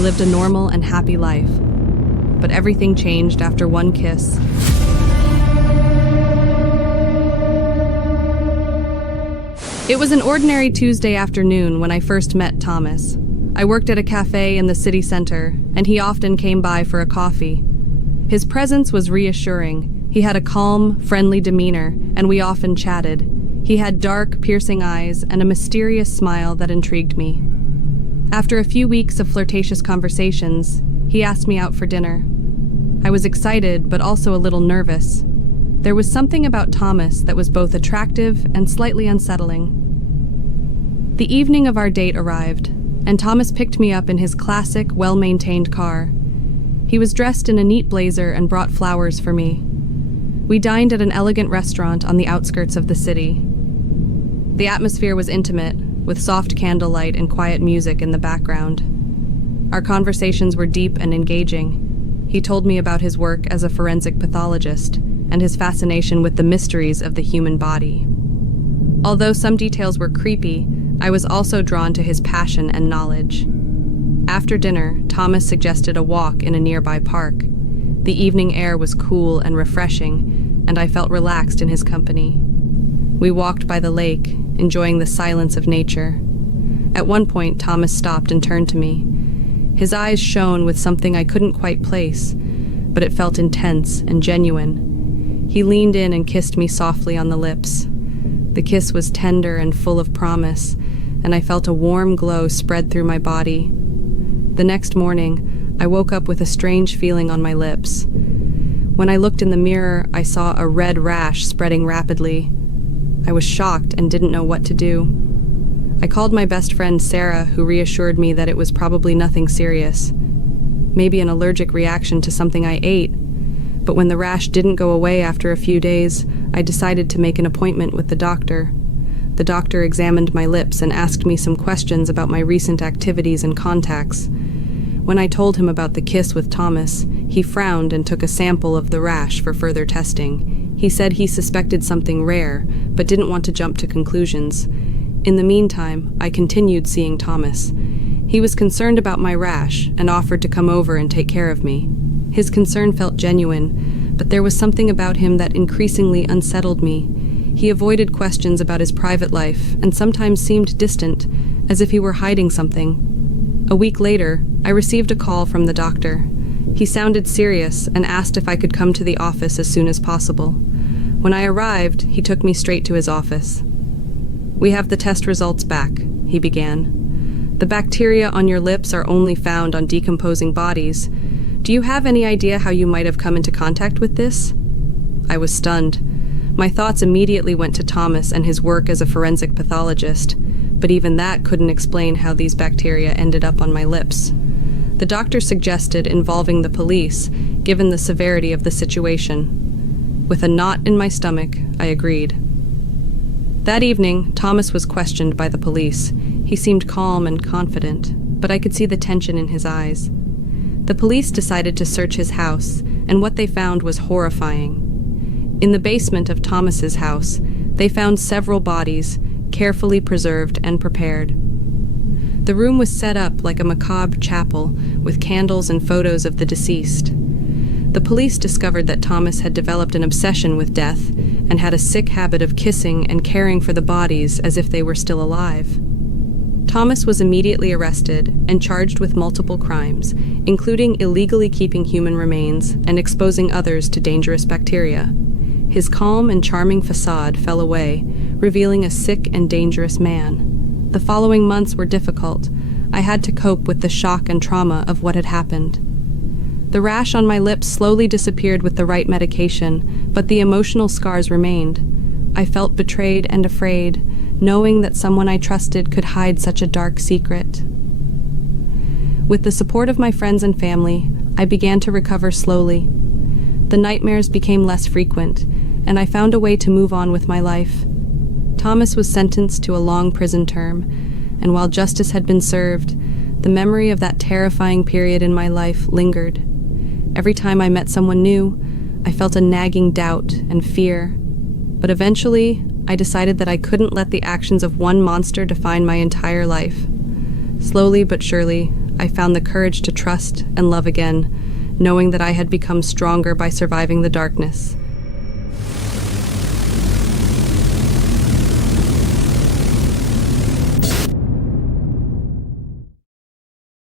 I lived a normal and happy life. But everything changed after one kiss. It was an ordinary Tuesday afternoon when I first met Thomas. I worked at a cafe in the city center, and he often came by for a coffee. His presence was reassuring. He had a calm, friendly demeanor, and we often chatted. He had dark, piercing eyes and a mysterious smile that intrigued me. After a few weeks of flirtatious conversations, he asked me out for dinner. I was excited, but also a little nervous. There was something about Thomas that was both attractive and slightly unsettling. The evening of our date arrived, and Thomas picked me up in his classic, well-maintained car. He was dressed in a neat blazer and brought flowers for me. We dined at an elegant restaurant on the outskirts of the city. The atmosphere was intimate, with soft candlelight and quiet music in the background. Our conversations were deep and engaging. He told me about his work as a forensic pathologist and his fascination with the mysteries of the human body. Although some details were creepy, I was also drawn to his passion and knowledge. After dinner, Thomas suggested a walk in a nearby park. The evening air was cool and refreshing, and I felt relaxed in his company. We walked by the lake, enjoying the silence of nature. At one point, Thomas stopped and turned to me. His eyes shone with something I couldn't quite place, but it felt intense and genuine. He leaned in and kissed me softly on the lips. The kiss was tender and full of promise, and I felt a warm glow spread through my body. The next morning, I woke up with a strange feeling on my lips. When I looked in the mirror, I saw a red rash spreading rapidly. I was shocked and didn't know what to do. I called my best friend Sarah, who reassured me that it was probably nothing serious. Maybe an allergic reaction to something I ate. But when the rash didn't go away after a few days, I decided to make an appointment with the doctor. The doctor examined my lips and asked me some questions about my recent activities and contacts. When I told him about the kiss with Thomas, he frowned and took a sample of the rash for further testing. He said he suspected something rare, but didn't want to jump to conclusions. In the meantime, I continued seeing Thomas. He was concerned about my rash and offered to come over and take care of me. His concern felt genuine, but there was something about him that increasingly unsettled me. He avoided questions about his private life and sometimes seemed distant, as if he were hiding something. A week later, I received a call from the doctor. He sounded serious and asked if I could come to the office as soon as possible. When I arrived, he took me straight to his office. "We have the test results back," he began. "The bacteria on your lips are only found on decomposing bodies. Do you have any idea how you might have come into contact with this?" I was stunned. My thoughts immediately went to Thomas and his work as a forensic pathologist, but even that couldn't explain how these bacteria ended up on my lips. The doctor suggested involving the police, given the severity of the situation. With a knot in my stomach, I agreed. That evening, Thomas was questioned by the police. He seemed calm and confident, but I could see the tension in his eyes. The police decided to search his house, and what they found was horrifying. In the basement of Thomas's house, they found several bodies, carefully preserved and prepared. The room was set up like a macabre chapel, with candles and photos of the deceased. The police discovered that Thomas had developed an obsession with death and had a sick habit of kissing and caring for the bodies as if they were still alive. Thomas was immediately arrested and charged with multiple crimes, including illegally keeping human remains and exposing others to dangerous bacteria. His calm and charming facade fell away, revealing a sick and dangerous man. The following months were difficult. I had to cope with the shock and trauma of what had happened. The rash on my lips slowly disappeared with the right medication, but the emotional scars remained. I felt betrayed and afraid, knowing that someone I trusted could hide such a dark secret. With the support of my friends and family, I began to recover slowly. The nightmares became less frequent, and I found a way to move on with my life. Thomas was sentenced to a long prison term, and while justice had been served, the memory of that terrifying period in my life lingered. Every time I met someone new, I felt a nagging doubt and fear. But eventually, I decided that I couldn't let the actions of one monster define my entire life. Slowly but surely, I found the courage to trust and love again, knowing that I had become stronger by surviving the darkness.